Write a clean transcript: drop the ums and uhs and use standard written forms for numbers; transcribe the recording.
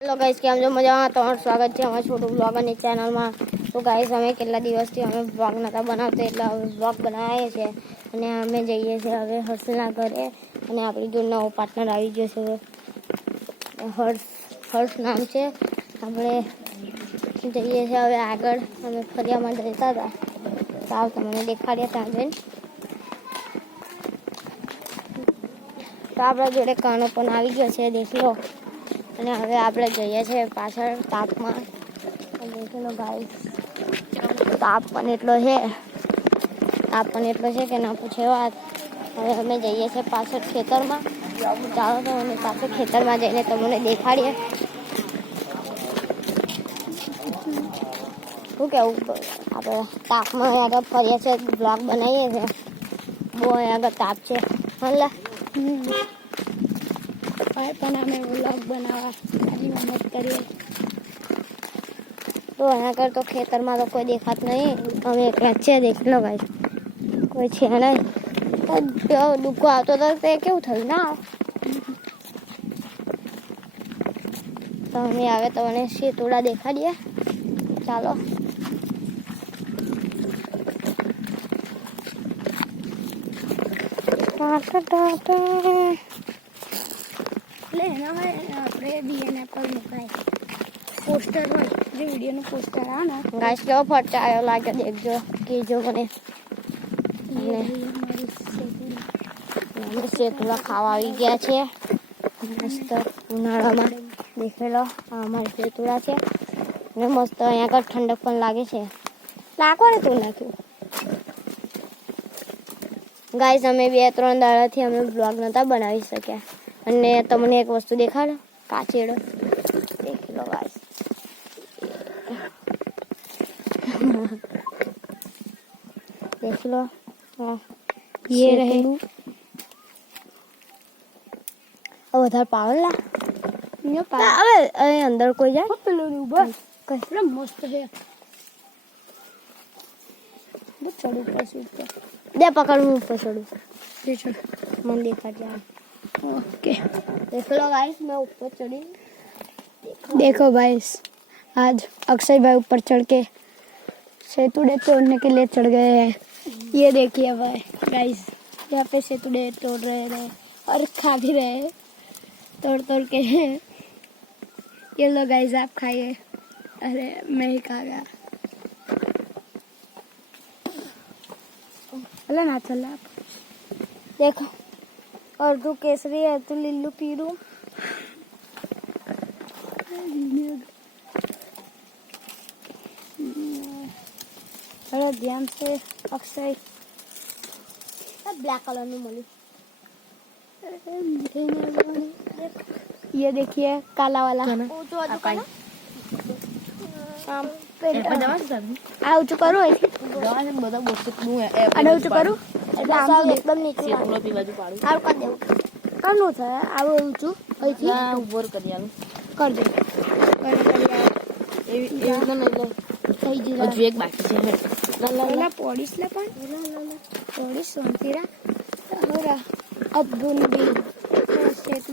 Hello guys કેમ છો મજામાં તમારું સ્વાગત છે અમારા છોટુ બ્લોગરની ચેનલમાં। તો ગાइस અમે કેટલા દિવસથી અમે બ્લોગ નતા બનાવતા એટલે હવે બ્લોગ બનાવીએ છીએ અને અમે જઈએ છીએ હવે હર્ષના ઘરે અને આપણી જો નવો પાર્ટનર આવી ગયો છે હર્ષ નામ છે। આપણે જઈએ છીએ હવે આગળ અમે ફરિયામાં જતા હતા તો આવ તમને દેખાડ્યા ત્યાં જઈને તો આપણા જોડે કાનો પણ આવી ગયો છે દેખી લો। અને હવે આપણે જઈએ છીએ પાછળ તાપમાં દેખેલો ગાઈસ તાપ પણ એટલો છે કે ના પૂછે વાત। હવે અમે જઈએ છીએ પાછળ ખેતરમાં ચાલો તો અમે પાછળ ખેતરમાં જઈને તમને દેખાડીએ શું કેવું આપણે તાપમાં આગળ ફરીએ છીએ બ્લોગ બનાવીએ છીએ બહુ આગળ તાપ છે હલા પણ અમે વ્લોગ બનાવવા આની મહેનત કરીએ તો એના કર તો ખેતરમાં તો કોઈ દેખાત નહીં અમે એકલા જ છે દેખ લો ગાઈસ કોઈ છે નહીં દુઃખો આવતો તો તે કેવું થયું ના તો અમે આવે તો મને શેતુડા દેખાડીએ ચાલો આપણે બીએના પર મુકાય પોસ્ટર હોય જે વિડીયોનું પોસ્ટર આવે ને ગાઈસ કેવો ફટાયો લાગે દેખજો કહેજો મને અમે શેતુડા ખાવા આવી ગયા છે મસ્ત ઉનાળામાં દેખેલો આ અમારા શેતુડા છે અને મસ્ત અહીંયા આગળ ઠંડક પણ લાગે છે લાકવાને તું નાખ્યું ગાઈસ અમે 2-3 દાડાથી અમે બ્લોગ નતા બનાવી શક્યા અને તમને એક વસ્તુ દેખાડો કાચેડો દેખ લો ગાઈસ देख लो ये रहे अब उधर पावला ये अरे अंदर कोई जाए पेलो ऊपर कैसा मस्त है वो चढ़ ऊपर से ऊपर दे पकड़ मैं ऊपर चढ़ू ये चढ़ मन देखा जाए ओके देख लो गाइस मैं ऊपर चढ़ी देखो गाइस आज अक्षय भाई ऊपर चढ़ के सेतुड़े तोड़ने के लिए चढ़ गए हैं। ये देखिए भाई गाइस यहाँ पे सेतुड़े तोड़ रहे और खा भी रहे तोड़ तोड़ के ये लो गाइस आप खाइए अरे मैं ही खा गया चलो ना चला आप देखो और तू केसरी है तू लिल्लू पीरू थोड़ा ध्यान से अक्षय ब्लैक कलर में मिली ये देखिए काला वाला ऊँचू करो ऊँचू करो एकदम नीचे आव कर देव करनु छ अब ऊँचू અહીંથી ऊपर कर दिया कर दे થઈ ગયું હજુ એક બાકી છે લા પોડીશ લે પણ પોડીશ શાંતિરા હોરા અબ બુન બી સેતુ